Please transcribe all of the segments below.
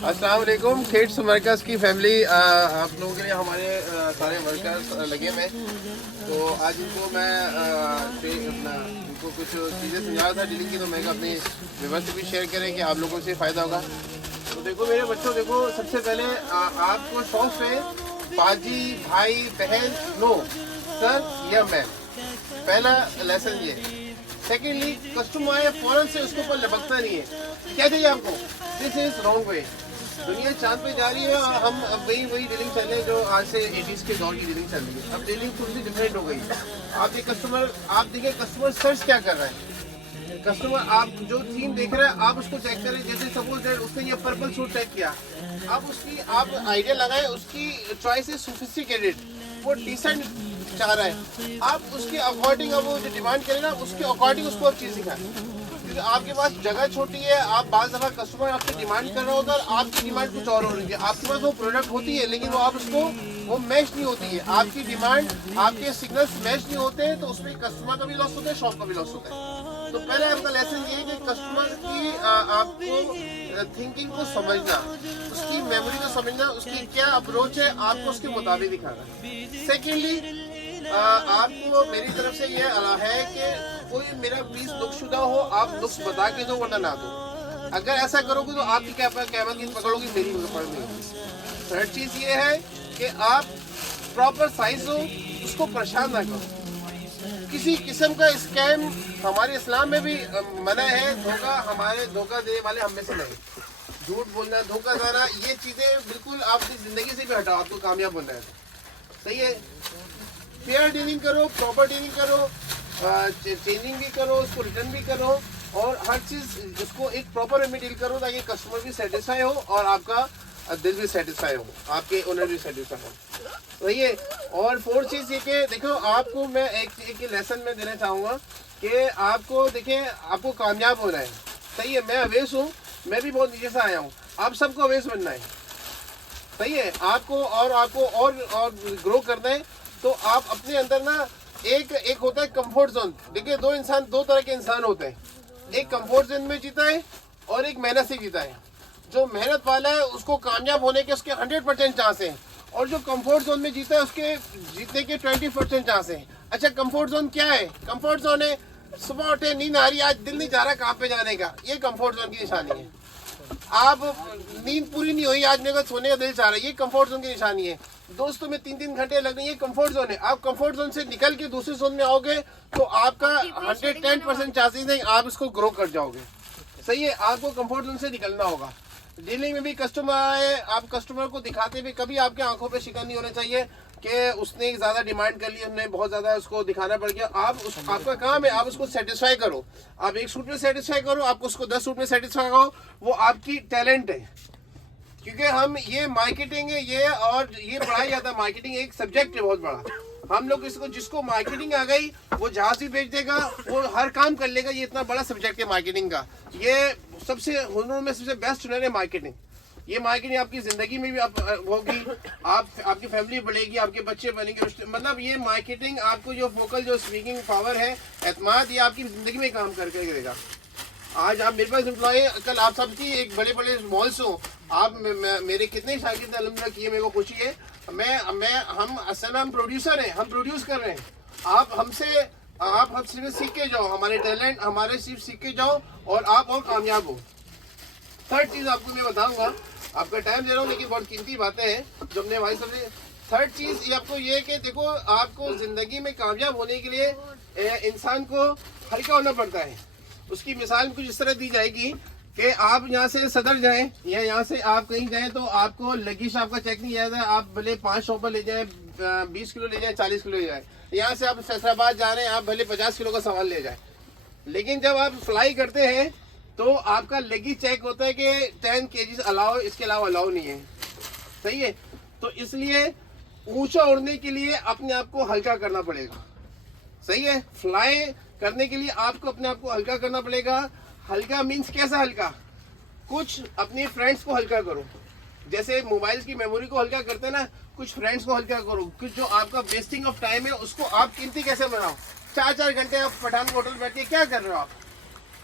अस्सलाम वालेकुम। किड्स मरकज़ की फैमिली, आप लोगों के लिए हमारे सारे वर्कर्स लगे हुए हैं। तो आज इनको मैं इनको कुछ चीज़ें समझा था डीलिंग की, तो मैं अपनी व्यूअर्स से भी शेयर करें कि आप लोगों से फ़ायदा होगा। तो देखो मेरे बच्चों, देखो सबसे पहले आपको शौक है बाजी, भाई, बहन, नो, सर या मैम, पहला लेसन ये। सेकेंडली, कस्टमर आए फौरन से उसके ऊपर लपकना नहीं है। क्या चाहिए आपको? This is wrong way. दुनिया चांद पे जा रही है और हम अब वही डीलिंग चल रहे हैं जो आज से 80s के दौर की डीलिंग चल रही है। अब डीलिंग थोड़ी सी डिफरेंट हो गई। आप देखिए कस्टमर सर्च क्या कर रहा है। कस्टमर आप जो थीम देख रहे हैं आप उसको चेक करें। जैसे सपोज दैट उसने ये पर्पल सूट चेक किया, आप आइडिया लगाए। उसकी चॉइस है सोफिस्टिकेटेड, वो डिसेंट चाह रहा है। आप उसके अकॉर्डिंग, अब वो जो डिमांड करें ना उसके अकॉर्डिंग उसको आप चीज़ दिखाएं। क्योंकि आपके पास जगह छोटी है, आप बाज़ दफ़ा कस्टमर आपसे डिमांड कर रहा होगा और आपकी डिमांड कुछ और हो रही है। आपके पास वो प्रोडक्ट होती है लेकिन वो मैच नहीं होती है। आपकी डिमांड, आपके सिग्नल्स मैच नहीं होते हैं, तो उसमें कस्टमर का भी लॉस होता है, शॉप का भी लॉस होता है। तो पहले आपका लेसन ये है कि कस्टमर की आपको थिंकिंग को समझना, उसकी मेमोरी को समझना, उसकी क्या अप्रोच है, आपको उसके मुताबिक दिखाना। सेकेंडली, आपको मेरी तरफ से ये है कि कोई मेरा प्लीज नुक्शुदा हो, आप नुक्स बता के दो वरना ना दो। अगर ऐसा करोगे तो आपकी क्या पकड़ोगी, मेरी पकड़ नहीं होगी। थर्ड चीज ये है कि आप प्रॉपर साइज हो, उसको परेशान ना करो। किसी किस्म का स्कैम हमारे इस्लाम में भी मना है। धोखा देने वाले हम में से नहीं। झूठ बोलना, धोखा देना, ये चीजें बिल्कुल आपकी जिंदगी से भी हटाओ। आपको कामयाब बनना है तो सही है। फेयर डीलिंग करो, प्रॉपर डीलिंग करो, चेंजिंग भी करो, उसको रिटर्न भी करो, और हर चीज उसको एक प्रॉपर वे में डील करो ताकि कस्टमर भी सेटिस्फाई हो और आपका दिल भी सेटिस्फाई हो, आपके ओनर भी सेटिस्फाई हो। सही है। और फोर्थ चीज ये कि देखो, आपको मैं एक लेसन में देना चाहूँगा कि आपको देखिए, आपको कामयाब होना है। सही है। मैं अवेश हूँ, मैं भी बहुत नीचे से आया हूँ। आप सबको अवेश बनना है। सही है। आपको और ग्रो करना है। तो आप अपने अंदर ना एक होता है कंफर्ट जोन। देखिए, दो तरह के इंसान होते हैं। एक कंफर्ट जोन में जीता है और एक मेहनत से जीता है। जो मेहनत वाला है उसको कामयाब होने के उसके 100% चांस है, और जो कंफर्ट जोन में जीता है उसके जीतने के 20% चांस है। अच्छा, कंफर्ट जोन क्या है? कंफर्ट जोन है सुबह उठे, नींद आ रही है, आज दिल नहीं जा रहा कहाँ पे जाने का, ये कंफर्ट जोन की निशानी है। आप नींद पूरी नहीं हुई, आज मेरे को सोने का दिल चाह रहा है, ये कंफर्ट जोन की निशानी है। दोस्तों में 3-3 घंटे लग रहे हैं, ये कंफर्ट जोन है। आप कंफर्ट जोन से निकल के दूसरे जोन में आओगे तो आपका 110% चांसेस है आप इसको ग्रो कर जाओगे। सही है। आपको कंफर्ट जोन से निकलना होगा। डीलिंग में भी कस्टमर आए, आप कस्टमर को दिखाते हुए कभी आपके आंखों पे शिकन नहीं होना चाहिए कि उसने ज्यादा डिमांड कर ली, हमने बहुत ज्यादा उसको दिखाना पड़ गया। आपका काम है, आप उसको सेटिस्फाई करो। आप एक सूट में सेटिस्फाई करो, आपको उसको 10 सूट में सेटिस्फाई करो, वो आपकी टैलेंट है। क्योंकि हम ये मार्केटिंग है, ये पढ़ाया जाता है। मार्केटिंग एक सब्जेक्ट है बहुत बड़ा। हम लोग जिसको मार्केटिंग आ गई वो जहाज भी बेच देगा, वो हर काम कर लेगा। ये इतना बड़ा सब्जेक्ट है मार्केटिंग का। ये सबसे हुनर में सबसे बेस्ट हुनर है मार्केटिंग। ये मार्केटिंग आपकी जिंदगी में भी होगी, आपकी फैमिली बढ़ेगी, आपके बच्चे बनेंगे, मतलब ये मार्केटिंग आपको जो फोकल जो स्पीकिंग पावर है, एतमाद, ये आपकी जिंदगी में काम करके देगा। आज आप मेरे पास एम्प्लॉय, कल आप सबकी एक बड़े बड़े मॉल्स हो, आप मेरे कितने शागिर्द अल्हम्दुलिल्लाह किए, मेरे को खुशी है। हम असल में हम प्रोड्यूसर हैं, हम प्रोड्यूस कर रहे हैं। आप हमसे सीख के जाओ, हमारे टैलेंट हमारे सिर्फ सीख के जाओ और आप और कामयाब हो। थर्ड चीज आपको मैं बताऊंगा, आपका टाइम दे रहा हूँ लेकिन बहुत कीमती बातें हैं जो हमने भाई सबसे। थर्ड चीज ये आपको ये कि देखो, आपको जिंदगी में कामयाब होने के लिए इंसान को हल्का होना पड़ता है। उसकी मिसाल कुछ इस तरह दी जाएगी कि आप यहाँ से सदर जाएं या यहाँ से आप कहीं जाएं तो आपको लगेज आपका चेक नहीं जाएगा। आप भले 5 शॉपर ले जाएं, 20 किलो ले जाएं, 40 किलो ले जाएं। यहाँ से आप फैसलाबाद जा रहे हैं, आप भले 50 किलो का सामान ले जाएं। लेकिन जब आप फ्लाई करते हैं तो आपका लगेज चेक होता है कि 10 kg अलाउ, इसके अलावा अलाउ नहीं है। सही है। तो इसलिए ऊंचा उड़ने के लिए अपने आप को हल्का करना पड़ेगा। सही है। फ्लाई करने के लिए आपको अपने आप को हल्का करना पड़ेगा। हल्का मीन्स कैसा हल्का? कुछ अपने फ्रेंड्स को हल्का करो, जैसे मोबाइल की मेमोरी को हल्का करते हैं ना, कुछ फ्रेंड्स को हल्का करो। कुछ जो आपका वेस्टिंग ऑफ टाइम है उसको आप कीमती कैसे बनाओ। 4-4 घंटे आप पठान होटल बैठ के क्या कर रहे हो? आप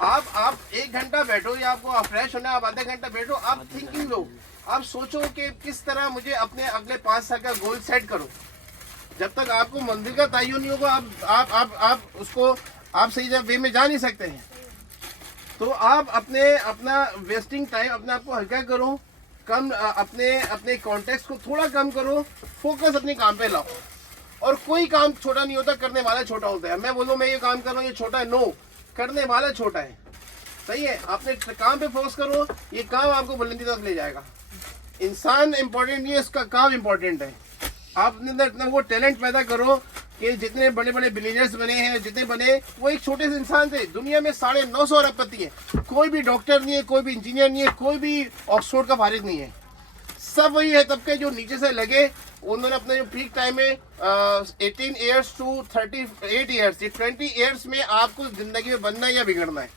आप 1 घंटा बैठो या आपको फ्रेश होना, आप आधा घंटा बैठो, आप थिंकिंग लो, आप सोचो कि किस तरह मुझे अपने अगले 5 साल का गोल सेट करो। जब तक आपको मंजिल का तयन नहीं होगा, आप उसको आप सही वे में जा नहीं सकते हैं। तो आप अपना वेस्टिंग टाइम अपने आप को हल्का करो, कम अपने कॉन्टेक्स्ट को थोड़ा कम करो, फोकस अपने काम पे लाओ। और कोई काम छोटा नहीं होता, करने वाला छोटा होता है। मैं बोलूँ मैं ये काम कर रहा हूँ ये छोटा है, नो, करने वाला छोटा है। सही है, अपने काम पे फोकस करो, ये काम आपको बुलंदी तक ले जाएगा। इंसान इम्पोर्टेंट नहीं है, इसका काम इम्पोर्टेंट है। आप अपने अंदर इतना वो टैलेंट पैदा करो कि जितने बड़े बड़े बिलीनियर्स बने हैं, जितने बने, वो एक छोटे से इंसान थे। दुनिया में 950 अरबपति है, कोई भी डॉक्टर नहीं है, कोई भी इंजीनियर नहीं है, कोई भी ऑक्सफोर्ड का फारिग नहीं है। सब वही है तबके जो नीचे से लगे। उन्होंने अपने जो पीक टाइम में 18 ईयर्स टू 38 ईयर्स, ये 20 ईयर्स में आपको जिंदगी में बनना है या बिगड़ना है।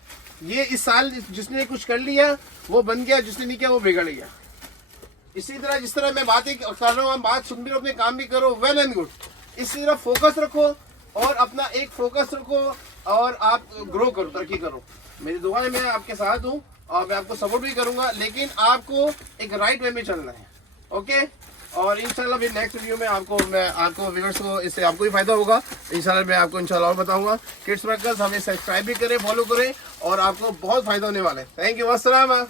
ये इस साल जिसने कुछ कर लिया वो बन गया, जिसने नहीं किया वो बिगड़ गया। इसी तरह जिस तरह मैं बातें कर रहा हूँ, हम बात सुन भी, अपने काम भी करो, वेल एंड गुड। इसी तरह फोकस रखो और अपना एक फोकस रखो और आप ग्रो करो, तरक्की करो। मेरी दुआ है, मैं आपके साथ हूँ और मैं आपको सपोर्ट भी करूंगा, लेकिन आपको एक राइट वे में चलना है। ओके, और इंशाल्लाह फिर नेक्स्ट वीडियो में आपको व्यूअर्स को इससे आपको भी फायदा होगा। इंशाल्लाह मैं आपको इंशाल्लाह और बताऊंगा। किड्स मरकज़ हमें सब्सक्राइब भी करें, फॉलो करें और आपको बहुत फायदा होने वाला है। थैंक यू, अस्सलाम।